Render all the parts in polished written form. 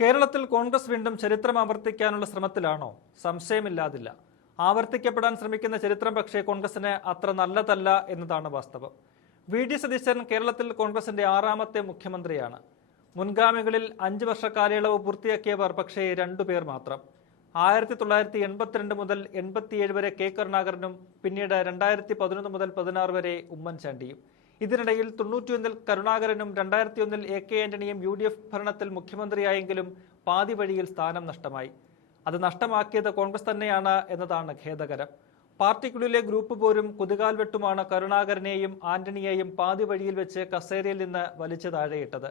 കേരളത്തിൽ കോൺഗ്രസ് വീണ്ടും ചരിത്രം ആവർത്തിക്കാനുള്ള ശ്രമത്തിലാണോ? സംശയമില്ലാതില്ല. ആവർത്തിക്കപ്പെടാൻ ശ്രമിക്കുന്ന ചരിത്രം പക്ഷേ കോൺഗ്രസിന് അത്ര നല്ലതല്ല എന്നതാണ് വാസ്തവം. വി.ഡി. സതീശൻ കേരളത്തിൽ കോൺഗ്രസിന്റെ 6ാമത്തെ മുഖ്യമന്ത്രിയാണ്. മുൻഗാമികളിൽ 5 വർഷ കാലയളവ് പൂർത്തിയാക്കിയവർ പക്ഷേ 2 പേർ മാത്രം. 1982 മുതൽ 87 വരെ കെ കരുണാകരനും പിന്നീട് 2011 മുതൽ 16 വരെ ഉമ്മൻചാണ്ടിയും. ഇതിനിടയിൽ 91-ൽ കരുണാകരനും 2001-ൽ എ.കെ. ആന്റണിയും UDF ഭരണത്തിൽ മുഖ്യമന്ത്രിയായെങ്കിലും പാതി വഴിയിൽ സ്ഥാനം നഷ്ടമായി. അത് നഷ്ടമാക്കിയത് കോൺഗ്രസ് തന്നെയാണ് എന്നതാണ് ഖേദകരം. പാർട്ടിക്കുള്ളിലെ ഗ്രൂപ്പ് പോരും കുതികാൽ വെട്ടുമാണ് കരുണാകരനെയും ആന്റണിയെയും പാതി വഴിയിൽ വെച്ച് കസേരയിൽ നിന്ന് വലിച്ചു താഴെയിട്ടത്.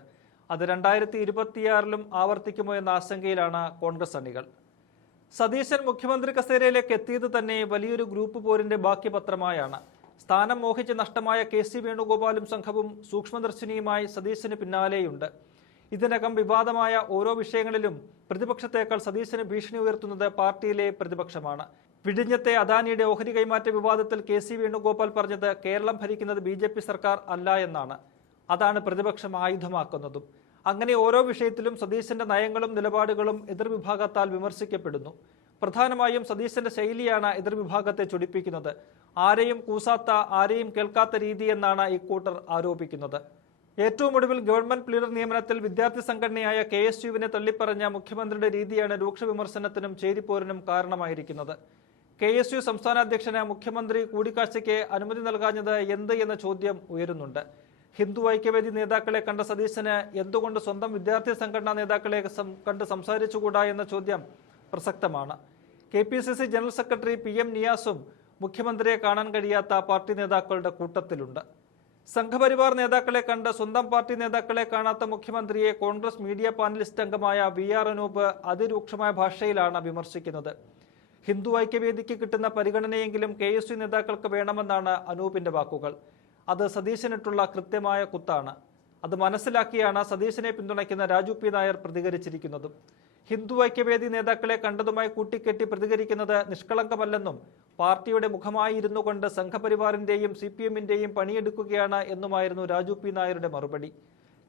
അത് 2026-ലും ആവർത്തിക്കുമോ എന്ന ആശങ്കയിലാണ് കോൺഗ്രസ് അണികൾ. സതീശൻ മുഖ്യമന്ത്രി കസേരയിലേക്ക് എത്തിയത് തന്നെ വലിയൊരു ഗ്രൂപ്പ് പോരിന്റെ ബാക്കി പത്രമായാണ്. സ്ഥാനം മോഹിച്ച് നഷ്ടമായ കെ.സി. വേണുഗോപാലും സംഘവും സൂക്ഷ്മദർശിനിയുമായി സതീശന് പിന്നാലെയുണ്ട്. ഇതിനകം വിവാദമായ ഓരോ വിഷയങ്ങളിലും പ്രതിപക്ഷത്തേക്കാൾ സതീശന് ഭീഷണി ഉയർത്തുന്നത് പാർട്ടിയിലെ പ്രതിപക്ഷമാണ്. വിഴിഞ്ഞത്തെ അദാനിയുടെ ഓഹരി കൈമാറ്റ വിവാദത്തിൽ കെ.സി. വേണുഗോപാൽ പറഞ്ഞത് കേരളം ഭരിക്കുന്നത് BJP സർക്കാർ അല്ല എന്നാണ്. അതാണ് പ്രതിപക്ഷം ആയുധമാക്കുന്നതും. അങ്ങനെ ഓരോ വിഷയത്തിലും സതീശന്റെ നയങ്ങളും നിലപാടുകളും എതിർവിഭാഗത്താൽ വിമർശിക്കപ്പെടുന്നു. പ്രധാനമായും സതീശന്റെ ശൈലിയാണ് എതിർവിഭാഗത്തെ ചൊടിപ്പിക്കുന്നത്. ആരെയും കൂസാത്ത, ആരെയും കേൾക്കാത്ത രീതി എന്നാണ് ഇക്കൂട്ടർ ആരോപിക്കുന്നത്. ഏറ്റവും ഒടുവിൽ ഗവൺമെന്റ് പ്ലീഡർ നിയമനത്തിൽ വിദ്യാർത്ഥി സംഘടനയായ KSUവിനെ തള്ളിപ്പറഞ്ഞ മുഖ്യമന്ത്രിയുടെ രീതിയാണ് രൂക്ഷ വിമർശനത്തിനും ചേരിപ്പോരിനും കാരണമായിരിക്കുന്നത്. KSU സംസ്ഥാന അധ്യക്ഷന് മുഖ്യമന്ത്രി കൂടിക്കാഴ്ചയ്ക്ക് അനുമതി നൽകാഞ്ഞത് എന്ത് എന്ന ചോദ്യം ഉയരുന്നുണ്ട്. ഹിന്ദു ഐക്യവേദി നേതാക്കളെ കണ്ട സതീശന് എന്തുകൊണ്ട് സ്വന്തം വിദ്യാർത്ഥി സംഘടനാ നേതാക്കളെ കണ്ട് സംസാരിച്ചുകൂടാ എന്ന ചോദ്യം പ്രസക്തമാണ്. KPCC ജനറൽ സെക്രട്ടറി PM നിയാസും മുഖ്യമന്ത്രിയെ കാണാൻ കഴിയാത്ത പാർട്ടി നേതാക്കളുടെ കൂട്ടത്തിലുണ്ട്. സംഘപരിവാർ നേതാക്കളെ കണ്ട് സ്വന്തം പാർട്ടി നേതാക്കളെ കാണാത്ത മുഖ്യമന്ത്രിയെ കോൺഗ്രസ് മീഡിയ പാനലിസ്റ്റ് അംഗമായ VR അനൂപ് അതിരൂക്ഷമായ ഭാഷയിലാണ് വിമർശിക്കുന്നത്. ഹിന്ദു ഐക്യവേദിക്ക് കിട്ടുന്ന പരിഗണനയെങ്കിലും KSU നേതാക്കൾക്ക് വേണമെന്നാണ് അനൂപിന്റെ വാക്കുകൾ. അത് സതീശനിട്ടുള്ള കൃത്യമായ കുത്താണ്. അത് മനസ്സിലാക്കിയാണ് സതീശനെ പിന്തുണയ്ക്കുന്ന രാജു P. നായർ പ്രതികരിച്ചിരിക്കുന്നതും. ഹിന്ദു ഐക്യവേദി നേതാക്കളെ കണ്ടതുമായി കൂട്ടിക്കെട്ടി പ്രതികരിക്കുന്നത് നിഷ്കളങ്കമല്ലെന്നും പാർട്ടിയുടെ മുഖമായി ഇരുന്നു കൊണ്ട് സംഘപരിവാറിന്റെയും CPMന്റെയും പണിയെടുക്കുകയാണ് എന്നുമായിരുന്നു രാജു P. നായരുടെ മറുപടി.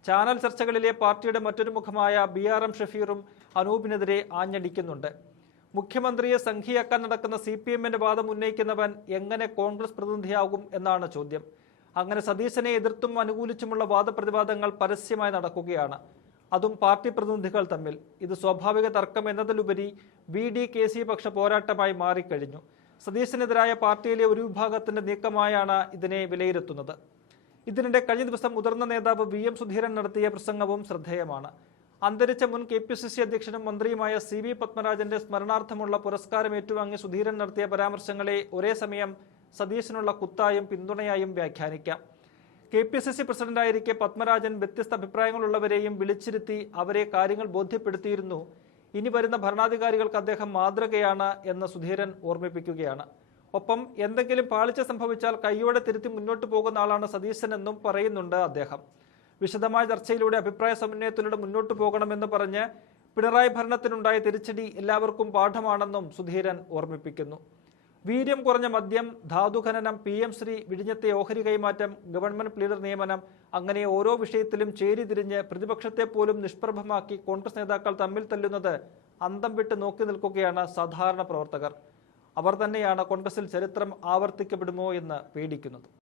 ചാനൽ ചർച്ചകളിലെ പാർട്ടിയുടെ മറ്റൊരു മുഖമായ BRM ഷഫീറും അനൂപിനെതിരെ ആഞ്ഞടിക്കുന്നുണ്ട്. മുഖ്യമന്ത്രിയെ സംഘിയാക്കാൻ നടക്കുന്ന CPMന്റെ വാദം ഉന്നയിക്കുന്നവൻ എങ്ങനെ കോൺഗ്രസ് പ്രതിനിധിയാകും എന്നാണ് ചോദ്യം. അങ്ങനെ സതീശനെ എതിർത്തും അനുകൂലിച്ചുമുള്ള വാദപ്രതിവാദങ്ങൾ പരസ്യമായി നടക്കുകയാണ്. അതും പാർട്ടി പ്രതിനിധികൾ തമ്മിൽ. ഇത് സ്വാഭാവിക തർക്കം എന്നതിലുപരി VD-KC പക്ഷ പോരാട്ടമായി മാറിക്കഴിഞ്ഞു. സതീശനെതിരായ പാർട്ടിയിലെ ഒരു വിഭാഗത്തിന്റെ നീക്കമായാണ് ഇതിനെ വിലയിരുത്തുന്നത്. ഇതിനിടെ കഴിഞ്ഞ ദിവസം മുതിർന്ന നേതാവ് VM സുധീരൻ നടത്തിയ പ്രസംഗവും ശ്രദ്ധേയമാണ്. അന്തരിച്ച മുൻ KPCC അധ്യക്ഷനും മന്ത്രിയുമായ CV പത്മരാജന്റെ സ്മരണാർത്ഥമുള്ള പുരസ്കാരം ഏറ്റുവാങ്ങി സുധീരൻ നടത്തിയ പരാമർശങ്ങളെ ഒരേ സമയം സതീശനുള്ള കുത്തായും പിന്തുണയായും വ്യാഖ്യാനിക്കാം. KPCC പ്രസിഡന്റായിരിക്കെ പത്മരാജൻ വ്യത്യസ്ത അഭിപ്രായങ്ങളുള്ളവരെയും വിളിച്ചിരുത്തി അവരെ കാര്യങ്ങൾ ബോധ്യപ്പെടുത്തിയിരുന്നു. ഇനി വരുന്ന ഭരണാധികാരികൾക്ക് അദ്ദേഹം മാതൃകയാണ് എന്ന് സുധീരൻ ഓർമ്മിപ്പിക്കുകയാണ്. ഒപ്പം എന്തെങ്കിലും പാളിച്ച സംഭവിച്ചാൽ കൈയോടെ തിരുത്തി മുന്നോട്ട് പോകുന്ന ആളാണ് സതീശൻ എന്നും പറയുന്നുണ്ട് അദ്ദേഹം. വിശദമായ ചർച്ചയിലൂടെ അഭിപ്രായ സമന്വയത്തിലൂടെ മുന്നോട്ട് പോകണമെന്ന് പറഞ്ഞ് പിണറായി ഭരണത്തിനുണ്ടായ തിരിച്ചടി എല്ലാവർക്കും പാഠമാണെന്നും സുധീരൻ ഓർമ്മിപ്പിക്കുന്നു. വീര്യം കുറഞ്ഞ മദ്യം, ധാതുഖനനം, PM ശ്രീ, വിഴിഞ്ഞത്തെ ഓഹരി കൈമാറ്റം, ഗവൺമെന്റ് പ്ലീഡർ നിയമനം, അങ്ങനെ ഓരോ വിഷയത്തിലും ചേരിതിരിഞ്ഞ് പ്രതിപക്ഷത്തെ പോലും നിഷ്പ്രഭമാക്കി കോൺഗ്രസ് നേതാക്കൾ തമ്മിൽ തല്ലുന്നത് അന്തം വിട്ട് നോക്കി നിൽക്കുകയാണ് സാധാരണ പ്രവർത്തകർ. അവർ തന്നെയാണ് കോൺഗ്രസിൽ ചരിത്രം ആവർത്തിക്കപ്പെടുമോ എന്ന് പേടിക്കുന്നത്.